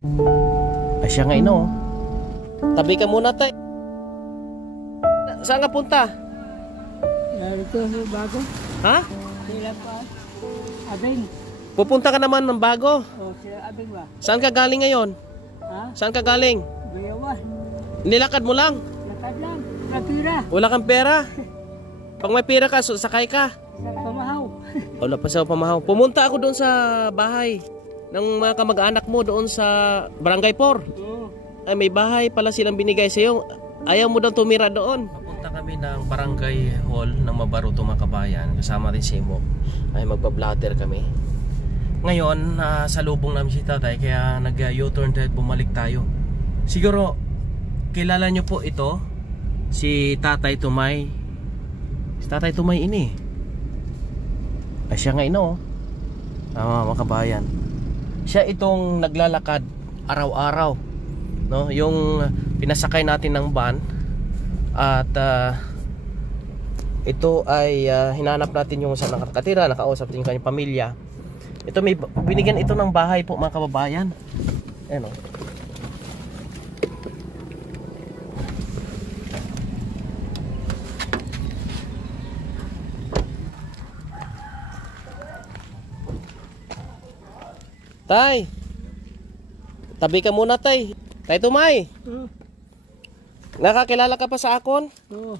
Ay siya nga ino. Tabi ka muna tay. Saan ka punta? Narito sa bago. Ha? Sila pa. Abing. Pupunta ka naman ng bago. O, sila abing ba? Saan ka galing ngayon? Ha? Saan ka galing? Bayawan. Nilakad mo lang. Lakad lang. Kapira. Wala kang pera. Pag may pera ka, sakay ka. Sa pamahaw. Wala pa sa pamahaw. Pumunta ako doon sa bahay ng mga kamag-anak mo doon sa Barangay 4. Oo. Ay, may bahay pala silang binigay sa iyo. Ayaw mo daw tumira doon. Papunta kami ng Barangay Hall ng Mabaruto, mga kabayan. Kasama rin si Imo. Ay, magpa-blatter kami. Ngayon, sa lubong namin si tatay. Kaya nag-U-turn tayo, bumalik tayo. Siguro, kilala nyo po ito. Si Tatay Tumay. Si Tatay Tumay ini. Ay, siya nga ino. Mga kabayan. Siya itong naglalakad araw-araw, no? Yung pinasakay natin ng van. At ito ay hinanap natin yung saan nakatira, nakausap din yung kanyang pamilya. Ito, may binigyan ito ng bahay po, mga kababayan. Ayan o. Tay, tabi ka muna tay. Tay Tumay, nakakilala ka pa sa akon? Oo.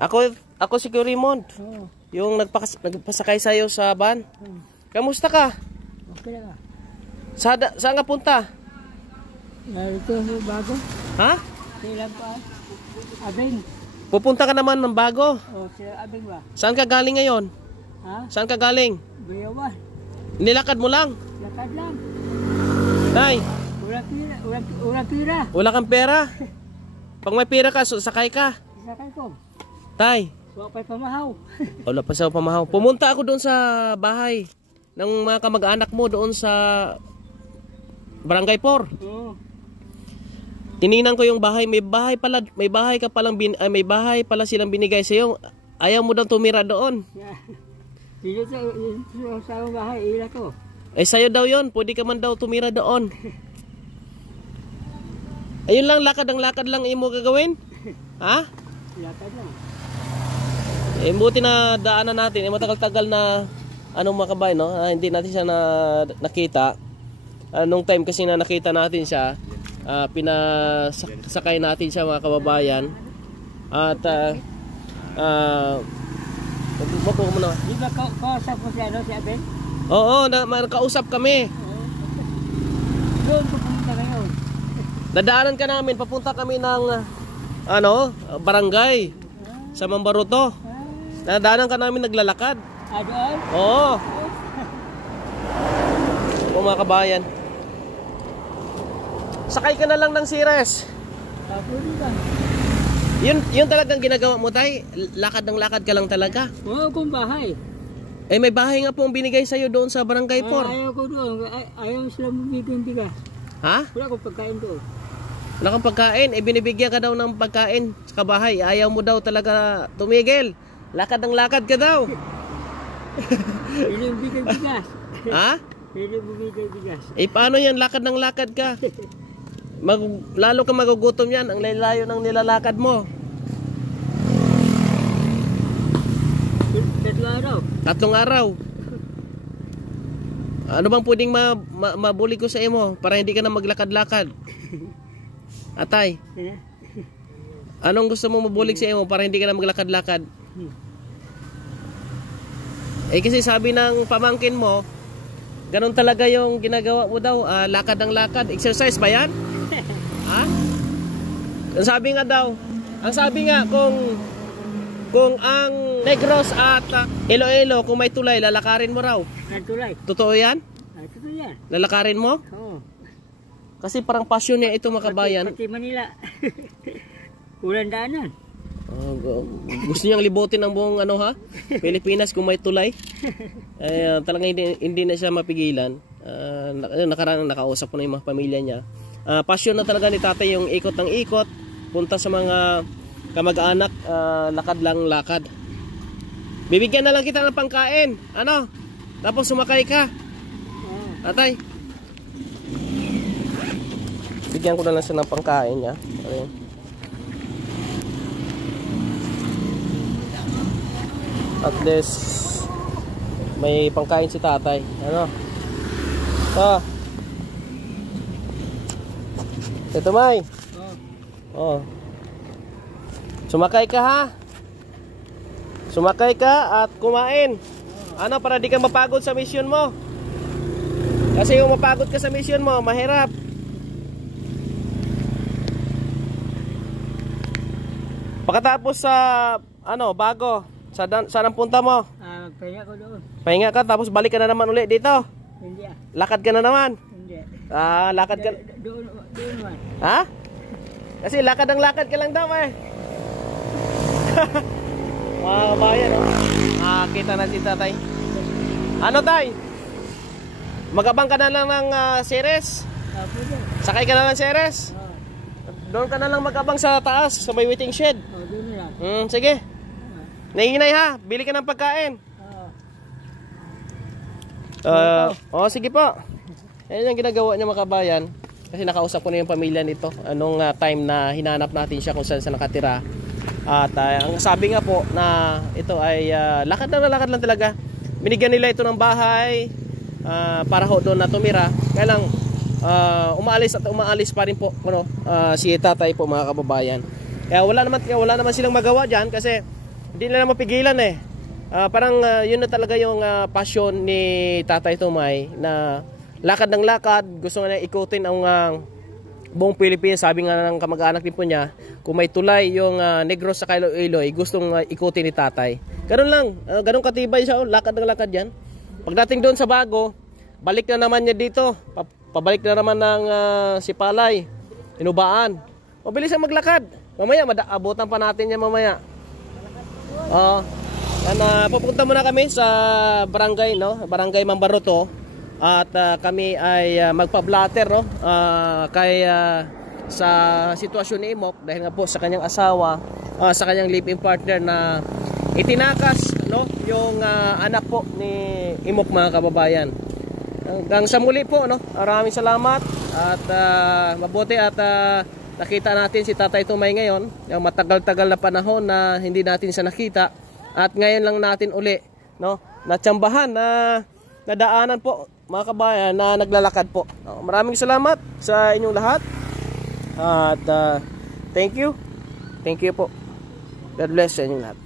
Ako si Raymond, Oo. yung nagpasakay sa'yo sa van. Kamusta ka? Okay lang. Saan ka punta? Narito sa bago. Ha? Sila pa. Abing. Pupunta ka naman ng bago. O, sila abing ba? Saan ka galing ngayon? Ha? Saan ka galing? Bayawan. Nilakad mo lang. Lakad lang. Tay, Ulang pira. Ulang pira. wala kang pera. Pag may pera ka, sakay ka. Sakay ko. Tay, Wakay pamahaw. wala pa sa pamahaw. Pumunta ako doon sa bahay ng mga kamag-anak mo doon sa Barangay 4. Oo. Tiningnan ko yung bahay, may bahay pala silang binigay sa iyo. Ayaw mo daw tumira doon. Dito sa bahay, ila ko. Eh sa'yo daw 'yon, pwede ka man daw tumira doon. Ayun lang, lakad lang imo gagawin? Ha? Lakad lang. Eh buti na daanan natin, matagal-tagal na mga kabayan, no? Hindi natin siya nakita. Nung time kasi na nakita natin siya, pinasakay natin siya, mga kababayan. At magbuko mo na. Di ba kausap mo si Abel? Oo, nakausap kami. Doon ko pumunta ngayon. Nadaanan ka namin, papunta kami ng barangay sa Mambaruto. Nadaanan ka namin naglalakad. Doon? Oo. Oo, mga kabayan. Sakay ka na lang ng Sires. Pwede ba? Yun talagang ginagawa mo, tay? Lakad ka lang talaga? Oo, kung bahay. Eh may bahay nga po ang binigay sa'yo doon sa Barangay 4. Ayaw ko doon. Ayaw sila bumibigyan bigas. Ha? Wala akong pagkain doon. Wala kang pagkain. Eh binibigyan ka daw ng pagkain sa kabahay. Ayaw mo daw talaga tumigil. Lakad ka daw. Hindi bumibigyan bigas. Ha? Hindi bumibigyan bigas. Eh paano yan? Lakad ka. Lalo ka magugutom yan. Ang layo ng nilalakad mo. 3 araw. 3 araw. Ano bang pwedeng mabuli ko sa imo para hindi ka na maglakad-lakad? Atay, anong gusto mo mabulig sa imo para hindi ka na maglakad-lakad? Eh kasi sabi ng pamangkin mo, ganun talaga yung ginagawa mo daw, lakad. Exercise ba yan? Ha? Ang sabi nga kung ang Negros at Iloilo, kung may tulay, lalakarin mo raw. Tulay. Totoo yan? Totoo yan. Lalakarin mo? Oo. Kasi parang passion niya ito, mga kabayan. Pati Manila. Ulan daanan. Gusto niyang libutin ang buong Pilipinas kung may tulay. Talagang hindi na siya mapigilan. Nakaraan nakausap ko na yung mga pamilya niya. Passion na talaga ni tatay yung ikot ng ikot, punta sa mga kamag-anak, lakad. Bibigyan na lang kita ng pangkain. Tapos sumakay ka. Atay. Bigyan ko na lang siya ng pangkain niya. Ayun. At least may pangkain si tatay. Ano? Ito May. Oh. Sumakay ka ha. Sumakay ka at kumain. Ano, para di ka mapagod sa mission mo. Kasi kung mapagod ka sa mission mo, mahirap. Pagkatapos sa bago, saan ang punta mo? Pahinga ko doon. Pahinga ka tapos balik ka na naman ulit dito. Hindi ah. Lakad ka na naman. Hindi. Lakad ka. Doon naman. Ha? Kasi lakad ka lang daw eh. Mga kabayan, oh. Kita na si tatay. Ano tay? Magabang ka na lang ng series? Pwede. Sakay ka na ng series? Doon ka na lang magabang sa taas, sa may waiting shed. Doon na lang. Sige. Nahinay ha, bili ka ng pagkain. Sige po. Yan yung ginagawa niya mga kabayan. Kasi nakausap ko na yung pamilya nito. Anong time na hinanap natin siya kung saan sa nakatira. At ang sabi nga po na ito ay lakad lang talaga. Binigyan nila ito ng bahay para ho doon na tumira. Kaya lang umaalis pa rin po si tatay po mga kababayan. Kaya wala naman silang magawa diyan kasi hindi nila mapigilan eh. Parang yun na talaga yung passion ni Tatay Tumay na lakad ng lakad, gusto nga na ikutin ang buong Pilipinas. Sabi nga ng kamag-anak din po niya, kung may tulay yung Negros sa Iloilo, gustong ikutin ni Tatay. Ganun lang, ganun katibay siya, lakad ng lakad yan. Pagdating doon sa bago, balik na naman niya dito, pabalik na naman ng Sipalay, Inubaan. Mabilis ang maglakad, mamaya abutan pa natin yan mamaya. Pupunta muna kami sa barangay, Barangay Mambaroto. At kami ay magpa-blatter sa sitwasyon ni Imok dahil nga po sa kanyang asawa, sa kanyang live-in partner na itinakas yung anak po ni Imok mga kababayan. Hanggang sa muli po, maraming salamat at mabuti at nakita natin si Tatay Tumay ngayon. Yung matagal-tagal na panahon na hindi natin siya nakita. At ngayon lang natin uli, natsambahan na nadaanan po mga kabayan na naglalakad po. Maraming salamat sa inyong lahat. At thank you. Thank you po. God bless sa inyong lahat.